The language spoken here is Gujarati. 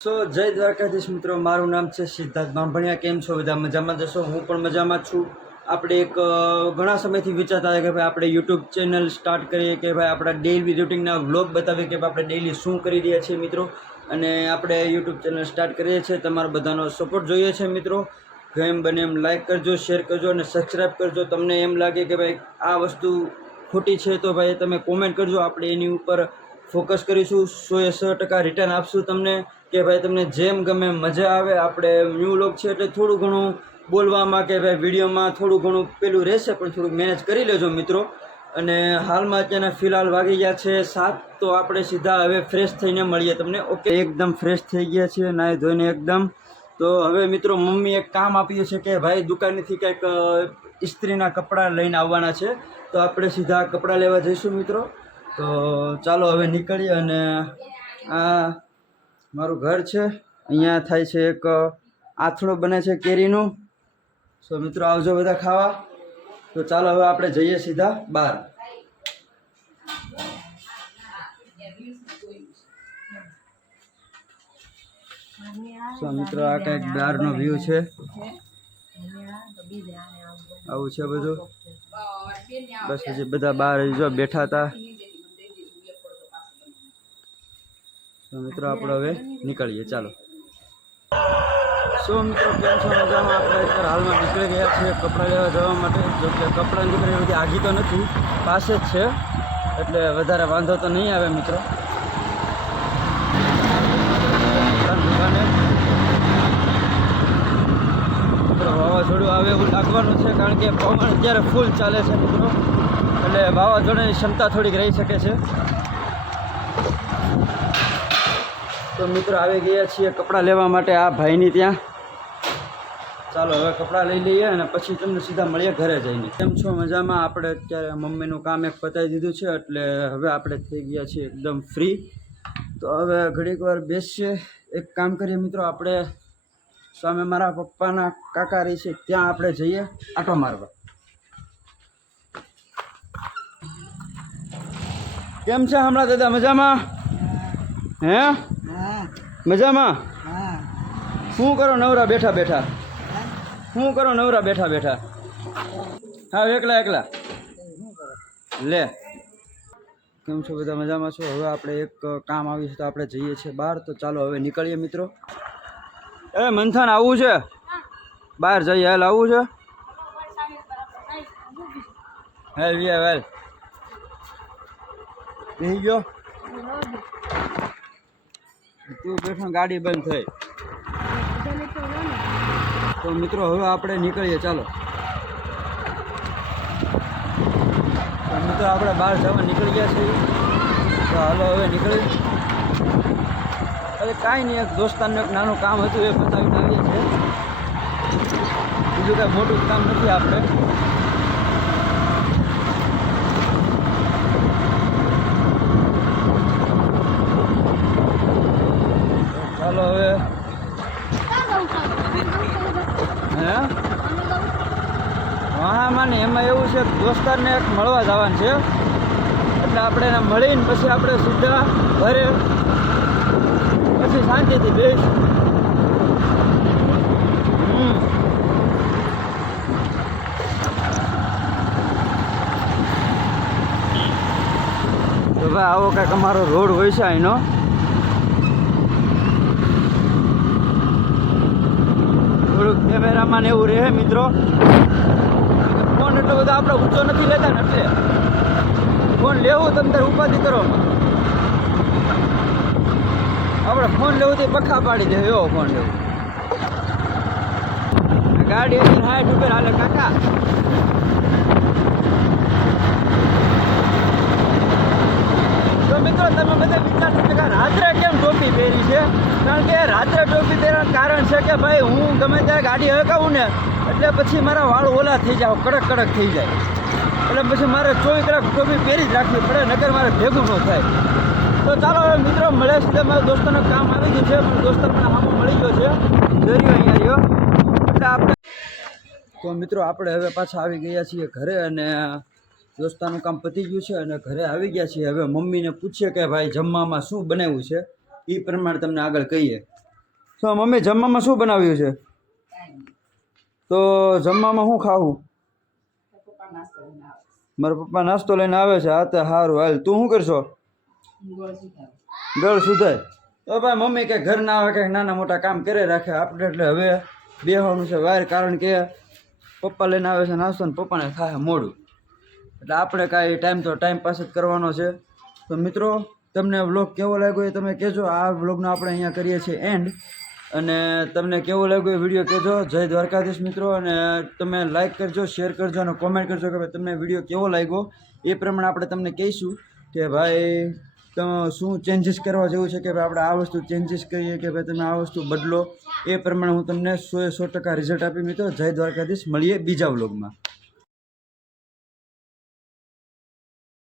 સો જય દ્વારકાધીશ મિત્રો, મારું નામ છે સિદ્ધાર્થ બાંભણિયા। કેમ છો બધા? મજામાં જશો? હું પણ મજામાં છું। આપણે એક ઘણા સમયથી વિચારતા હતા કે ભાઈ આપણે યુટ્યુબ ચેનલ સ્ટાર્ટ કરીએ, કે ભાઈ આપણા ડેઇલી રૂટિનના વ્લોગ બતાવીએ કે આપણે ડેઇલી શું કરી રહ્યા છીએ મિત્રો। અને આપણે યુટ્યુબ ચેનલ સ્ટાર્ટ કરીએ છીએ, તમારા બધાનો સપોર્ટ જોઈએ છે મિત્રો। જેમ બને એમ લાઇક કરજો, શેર કરજો અને સબસ્ક્રાઈબ કરજો। તમને એમ લાગે કે ભાઈ આ વસ્તુ ખોટી છે તો ભાઈ તમે કોમેન્ટ કરજો, આપણે એની ઉપર ફોકસ કરીશું। 100% રિટર્ન આપશું તમને, કે ભાઈ તમને જેમ ગમે મજા આવે। આપણે ન્યૂ લોક છે એટલે થોડું ઘણું બોલવામાં કે ભાઈ વિડીયોમાં થોડું ઘણું પેલું રહેશે, પણ થોડુંક મેનેજ કરી લેજો મિત્રો। અને હાલમાં અત્યારે ફિલહાલ વાગી ગયા છે 7, તો આપણે સીધા હવે ફ્રેશ થઈને મળીએ તમને। ઓકે, એકદમ ફ્રેશ થઈ ગયા છીએ, નાહી ધોઈને એકદમ। તો હવે મિત્રો મમ્મી એક કામ આપ્યું છે કે ભાઈ દુકાનેથી કંઈક ઇસ્ત્રીના કપડાં લઈને આવવાના છે, તો આપણે સીધા કપડાં લેવા જઈશું મિત્રો। તો ચાલો હવે નીકળીએ। અને આ મારું ઘર છે, અહીંયા થાય છે એક આથણું બને છે કેરીનું। સો મિત્રો આવજો બધા ખાવા। તો ચાલો હવે આપણે જઈએ સીધા બહાર। સો મિત્રો આ કંઈક બહારનો વ્યૂ છે, આવું છે બધું। બસ હજી બધા બહાર જો બેઠા હતા। તો મિત્રો આપણે હવે નીકળીએ, ચાલો। સો મિત્રો કેમ છો? મજામાં? આપણે અત્યારે હાલમાં નીકળી ગયા છીએ કપડાં લેવા જવા માટે। જો કે કપડાં નીકળે બધી આઘી તો નથી, પાસે જ છે, એટલે વધારે વાંધો તો નહીં આવે મિત્રો। દુકાને મિત્રો વાવાઝોડું આવે એવું લાગવાનું છે, કારણ કે પવન અત્યારે ફૂલ ચાલે છે મિત્રો, એટલે વાવાઝોડાની ક્ષમતા થોડીક રહી શકે છે। તો મિત્રો આવી ગયા છીએ કપડાં લેવા માટે આ ભાઈની ત્યાં। ચાલો હવે કપડાં લઈ લઈએ અને પછી તમને સીધા મળીએ ઘરે જઈને। કેમ છો? મજામાં? આપણે અત્યારે મમ્મીનું કામ એક પતાવી દીધું છે, એટલે હવે આપણે થઈ ગયા છીએ એકદમ ફ્રી। તો હવે ઘડીક વાર બેસીએ, એક કામ કરીએ મિત્રો, આપણે સામે મારા પપ્પાના કાકા રહી છે ત્યાં આપણે જઈએ આટો મારવા। કેમ છે હમણાં દાદા? મજામાં? હે મજામાં? શું કરો નવરા બેઠા બેઠા? શું કરો નવરા બેઠા બેઠા? હા એકલા એકલા લે। કેમ છો બધા? મજામાં છો? હવે આપણે એક કામ આવ્યું છે તો આપણે જઈએ છીએ બહાર। તો ચાલો હવે નીકળીએ મિત્રો। એ મંથન આવવું છે? બહાર જઈએ, હાલ આવવું છે? હેલ વેલ બેસી ગયો તું બેઠો, ગાડી બંધ થઈ। તો મિત્રો હવે આપણે નીકળીએ, ચાલો। તો મિત્રો આપણે બહાર જવા નીકળી ગયા છીએ, તો હાલો હવે નીકળી। અરે કાંઈ નહીં, એક દોસ્તારનું એક નાનું કામ હતું એ બતાવીને આવીએ છીએ, બીજું કાંઈ મોટું કામ નથી આપણે। ચાલો હવે હે હા માને એમાં એવું છે દોસ્તારને એક મળવા જવાનું છે, એટલે આપણે એને મળીને પછી આપણે સીધા ઘરે પછી શાંતિથી બેસીશું। તો ભાઈ આવો કાંઈક અમારો રોડ હોય છે અહીંનો। થોડુંક કેમેરામાં ને એવું રહે મિત્રો, ફોન એટલો બધો આપણે ઊંચો નથી લેતા ને, એટલે ફોન લેવું તમે તારે ઉપાધિ કરો, આપણે ફોન લેવું તો પખા પાડી દે એવો ફોન લેવું। ગાડી 60 ઉપર હાલે કાકા। તો મિત્રો તમે બધા વિચારશો કે રાત્રે કેમ ટોપી પહેરી છે? કારણ કે રાત્રે ટોપી પહેરવાનું કારણ છે કે ભાઈ હું ગમે ત્યારે ગાડી હકાવું ને એટલે પછી મારા વાળ ઓલા થઈ જાય, કડક કડક થઈ જાય, એટલે પછી મારે 24 કલાક ટોપી પહેરી જ રાખવી પડે, નકર મારે ભેગું ન થાય। તો ચાલો હવે મિત્રો મળે સીધા, મારા દોસ્તોનું કામ આવી ગયું છે, દોસ્તો મને સામો મળી ગયો છે, જોયું અહીંયા રહ્યો, એટલે આપણે તો મિત્રો આપણે હવે પાછા આવી ગયા છીએ ઘરે, અને દોસ્તાનું કામ પતી ગયું છે અને ઘરે આવી ગયા છીએ। હવે મમ્મીને પૂછીએ કે ભાઈ જમવામાં શું બનાવ્યું છે, એ પ્રમાણે તમને આગળ કહીએ। તો મમ્મી જમવામાં શું બનાવ્યું છે? કાંઈ નહીં. તો જમવામાં શું ખાવું? તો પપ્પા નાસ્તો લઈને આવે. મારા પપ્પા નાસ્તો લઈને આવે છે. હા તો સારું હાલ. તું શું કરશો? હું ગોળ સુધારું. ગળ સુધાય. તો ભાઈ મમ્મી કે ઘર ના આવે કંઈક નાના મોટા કામ કરે રાખે આપણે એટલે હવે બેહવાનું છે વાર, કારણ કે પપ્પા લઈને આવે છે નાસ્તો ને પપ્પાને થાય મોડું, એટલે આપણે કાંઈ ટાઈમ તો ટાઈમ પાસ જ કરવાનો છે. તો મિત્રો તમને વ્લોગ કેવો લાગ્યો એ તમે કહેજો. આ વ્લોગનો આપણે અહીંયા કરીએ છીએ એન્ડ, અને તમને કેવો લાગ્યો એ વિડીયો કહેજો. જય દ્વારકાધીશ મિત્રો, અને તમે લાઈક કરજો, શેર કરજો અને કોમેન્ટ કરજો કે ભાઈ તમને વિડીયો કેવો લાગ્યો. એ પ્રમાણે આપણે તમને કહીશું કે ભાઈ તો શું ચેન્જીસ કરવા જેવું છે, કે ભાઈ આપણે આ વસ્તુ ચેન્જીસ કરીએ કે ભાઈ તમે આ વસ્તુ બદલો. એ પ્રમાણે હું તમને 100% રિઝલ્ટ આપી મિત્રો. જય દ્વારકાધીશ, મળીએ બીજા વ્લોગમાં.